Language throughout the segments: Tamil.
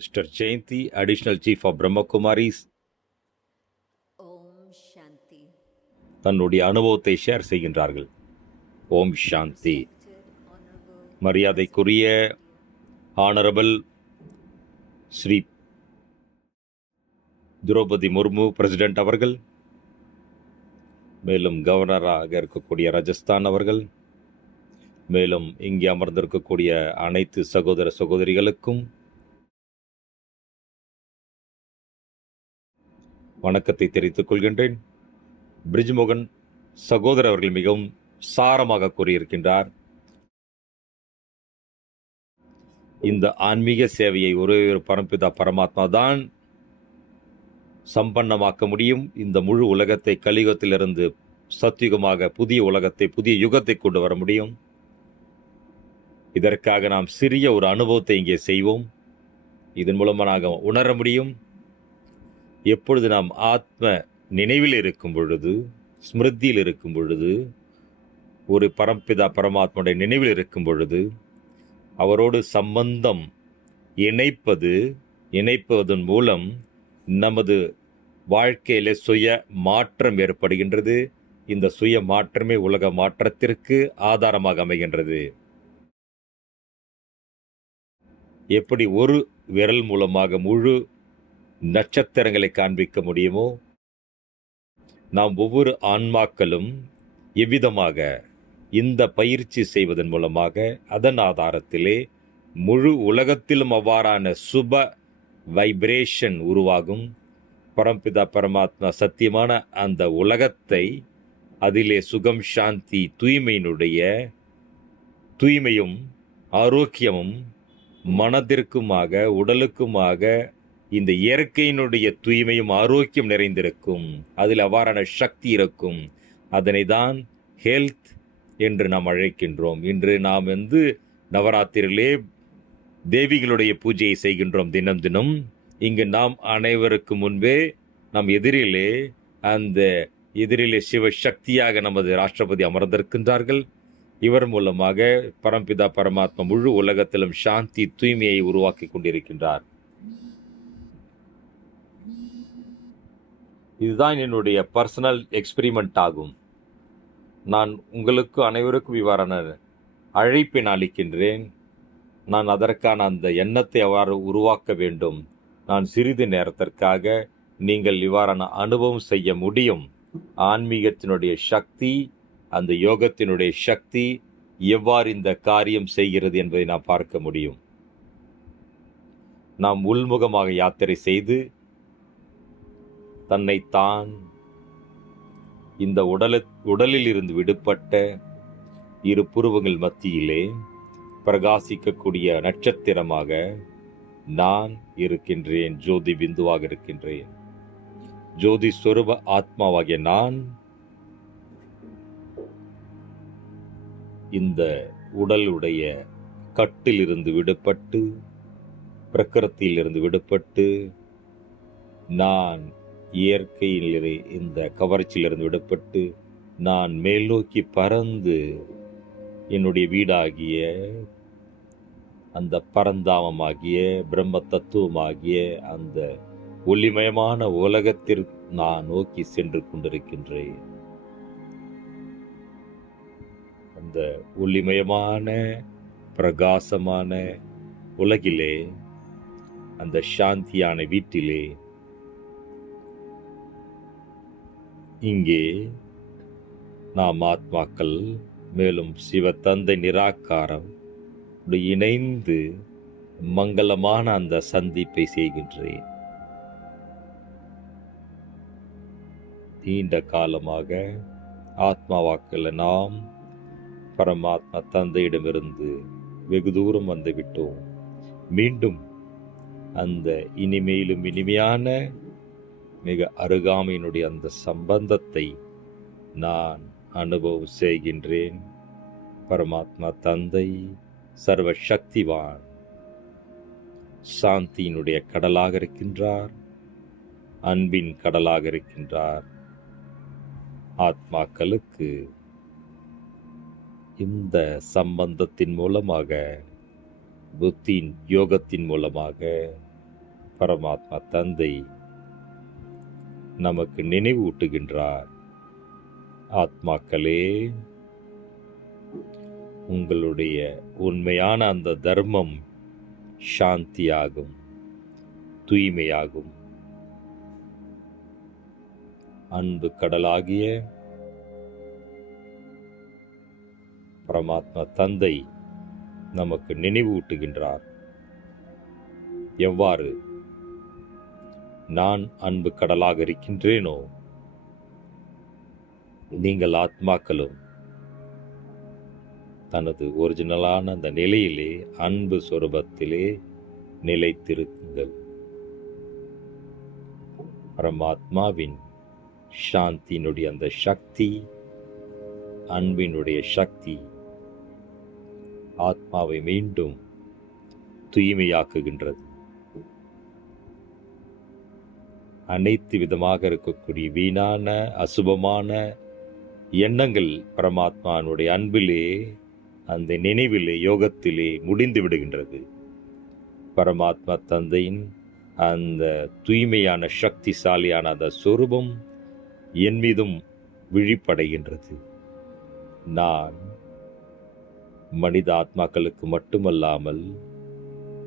Sister Jayanti, Additional Chief of Brahma Kumaris, ஓம் சாந்தி. தன்னுடைய அனுபவத்தை ஷேர் செய்கின்றார்கள். ஓம் சாந்தி. மரியாதைக்குரிய ஆனரபிள் ஸ்ரீ திரௌபதி முர்மு பிரசிடென்ட் அவர்கள், மேலும் கவர்னராக இருக்கக்கூடிய ராஜஸ்தான் அவர்கள், மேலும் இங்கே அமர்ந்திருக்கக்கூடிய அனைத்து சகோதர சகோதரிகளுக்கும் வணக்கத்தை தெரிவித்துக் கொள்கின்றேன். பிரிஜ்மோகன் சகோதரர் அவர்கள் மிகவும் சாரமாக கூறியிருக்கின்றார். இந்த ஆன்மீக சேவையை ஒரே ஒரு பரம்பிதா பரமாத்மா தான் சம்பன்னமாக்க முடியும். இந்த முழு உலகத்தை கலியுகத்திலிருந்து சத்யுகமாக புதிய உலகத்தை, புதிய யுகத்தை கொண்டு வர முடியும். இதற்காக நாம் சிறிய ஒரு அனுபவத்தை இங்கே செய்வோம். இதன் மூலமாக உணர முடியும். எப்பொழுது நாம் ஆத்ம நினைவில் இருக்கும் பொழுது, ஸ்மிருதியில் இருக்கும் பொழுது, ஒரு பரம்பிதா பரமாத்மாவுடைய நினைவில் இருக்கும் பொழுது, அவரோடு சம்பந்தம் இணைப்பதன் மூலம் நமது வாழ்க்கையில சுய மாற்றம் ஏற்படுகின்றது. இந்த சுய மாற்றமே உலக மாற்றத்திற்கு ஆதாரமாக அமைகின்றது. எப்படி ஒரு விரல் மூலமாக முழு நட்சத்திரங்களை காண்பிக்க முடியுமோ, நாம் ஒவ்வொரு ஆன்மாக்களும் எவ்விதமாக இந்த பயிற்சி செய்வதன் மூலமாக அதன் ஆதாரத்திலே முழு உலகத்திலும் அவ்வாறான சுப வைப்ரேஷன் உருவாகும். பரம்பிதா பரமாத்மா சத்தியமான அந்த உலகத்தை, அதிலே சுகம், சாந்தி, தூய்மையும் ஆரோக்கியமும் மனதிற்குமாக, உடலுக்குமாக இந்த இயற்கையினுடைய தூய்மையும் ஆரோக்கியம் நிறைந்திருக்கும். அதில் அவ்வாறான சக்தி இருக்கும். அதனை தான் ஹெல்த் என்று நாம் அழைக்கின்றோம். இன்று நாம் நவராத்திரியிலே தேவிகளுடைய பூஜையை செய்கின்றோம். தினம் தினம் இங்கு நாம் அனைவருக்கு முன்பே நம் எதிரிலே சிவசக்தியாக நமது ராஷ்டிரபதி அமர்ந்திருக்கின்றார்கள். இவர் மூலமாக பரம்பிதா பரமாத்மா முழு உலகத்திலும் சாந்தி, தூய்மையை உருவாக்கி கொண்டிருக்கின்றார். இதுதான் என்னுடைய பர்சனல் எக்ஸ்பெரிமெண்ட் ஆகும். நான் உங்களுக்கு அனைவருக்கும் இவ்வாறான அழைப்பை அளிக்கின்றேன். நான் அதற்கான அந்த எண்ணத்தை அவ்வாறு உருவாக்க வேண்டும். நான் சிறிது நேரத்திற்காக நீங்கள் இவ்வாறான அனுபவம் செய்ய முடியும். ஆன்மீகத்தினுடைய சக்தி, அந்த யோகத்தினுடைய சக்தி எவ்வாறு இந்த காரியம் செய்கிறது என்பதை நாம் பார்க்க முடியும். நாம் உள்முகமாக யாத்திரை செய்து தன்னைத்தான் இந்த உடலில் இருந்து விடுபட்ட இரு புருவங்கள் மத்தியிலே பிரகாசிக்கக்கூடிய நட்சத்திரமாக நான் இருக்கின்றேன். ஜோதி பிந்துவாக இருக்கின்றேன். ஜோதி ஸ்வரூப ஆத்மாவாகிய நான் இந்த உடலுடைய கட்டிலிருந்து விடுபட்டு, பிரகிருத்தியிலிருந்து விடுபட்டு, நான் இயற்கையில் இந்த கவர்ச்சியிலிருந்து விடுபட்டு, நான் மேல் நோக்கி பறந்து என்னுடைய வீடாகிய அந்த பரந்தாமமாகிய பிரம்ம தத்துவமாகிய அந்த ஒளிமயமான உலகத்திற்கு நான் நோக்கி சென்று கொண்டிருக்கின்றேன். அந்த ஒளிமயமான பிரகாசமான உலகிலே, அந்த சாந்தியான வீட்டிலே, இங்கே நாம் ஆத்மாக்கள், மேலும் சிவ தந்தை நிராகாரம் இணைந்து மங்களமான அந்த சந்திப்பை செய்கின்றேன். நீண்ட காலமாக ஆத்மாவாக்கள் நாம் பரமாத்மா தந்தையிடமிருந்து வெகு தூரம் வந்து விட்டோம். மீண்டும் அந்த இனிமையிலும் இனிமையான மிக அருகாமையினுடைய அந்த சம்பந்தத்தை நான் அனுபவம் செய்கின்றேன். பரமாத்மா தந்தை சர்வ சக்திவான், சாந்தியினுடைய கடலாக இருக்கின்றார், அன்பின் கடலாக இருக்கின்றார். ஆத்மாக்களுக்கு இந்த சம்பந்தத்தின் மூலமாக, புத்தியின் யோகத்தின் மூலமாக பரமாத்மா தந்தை நமக்கு நினைவூட்டுகின்றார். ஆத்மாக்களே, உங்களுடைய உண்மையான அந்த தர்மம் சாந்தியாகும், தூய்மையாகும். அன்பு கடலாகிய பரமாத்மா தந்தை நமக்கு நினைவூட்டுகின்றார். எவ்வாறு நான் அன்பு கடலாக இருக்கின்றேனோ, நீங்கள் ஆத்மாக்களும் தனது ஒரிஜினலான அந்த நிலையிலே, அன்பு சொரூபத்திலே நிலைத்திருக்குங்கள். பரமாத்மாவின் சாந்தியினுடைய அந்த சக்தி, அன்பினுடைய சக்தி ஆத்மாவை மீண்டும் தூய்மையாக்குகின்றது. அனைத்து விதமாக இருக்கக்கூடிய வீணான அசுபமான எண்ணங்கள் பரமாத்மானுடைய அன்பிலே, அந்த நினைவிலே, யோகத்திலே முடிந்து விடுகின்றது. பரமாத்மா தந்தையின் அந்த தூய்மையான சக்திசாலியான அந்த சொரூபம் என் மீதும் விழிப்படைகின்றது. நான் மனித ஆத்மாக்களுக்கு மட்டுமல்லாமல்,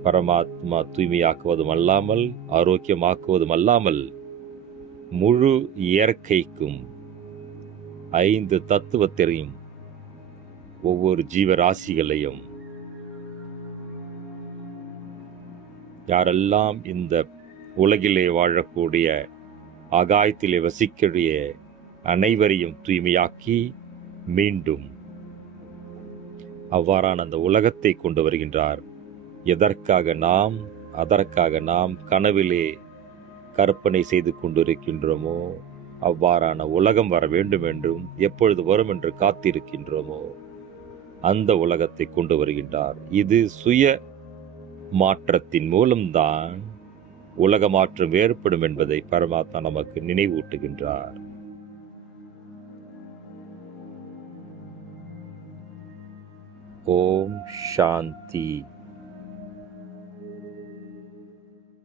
பரமாத்மா தூய்மையாக்குவதும் அல்லாமல், ஆரோக்கியமாக்குவதும் அல்லாமல், முழு இயற்கைக்கும் 5 தத்துவத்தையும், ஒவ்வொரு ஜீவராசிகளையும், யாரெல்லாம் இந்த உலகிலே வாழக்கூடிய, ஆகாயத்திலே வசிக்கக்கூடிய அனைவரையும் தூய்மையாக்கி மீண்டும் அவ்வாறான அந்த உலகத்தை கொண்டு வருகின்றார். அதற்காக நாம் கனவிலே கற்பனை செய்து கொண்டிருக்கின்றோமோ, அவ்வாறான உலகம் வர வேண்டும் என்றும், எப்பொழுது வரும் என்று காத்திருக்கின்றோமோ, அந்த உலகத்தை கொண்டு வருகின்றார். இது சுய மாற்றத்தின் மூலம்தான் உலக மாற்றம் ஏற்படும் என்பதை பரமாத்மா நமக்கு நினைவூட்டுகின்றார். ஓம் சாந்தி.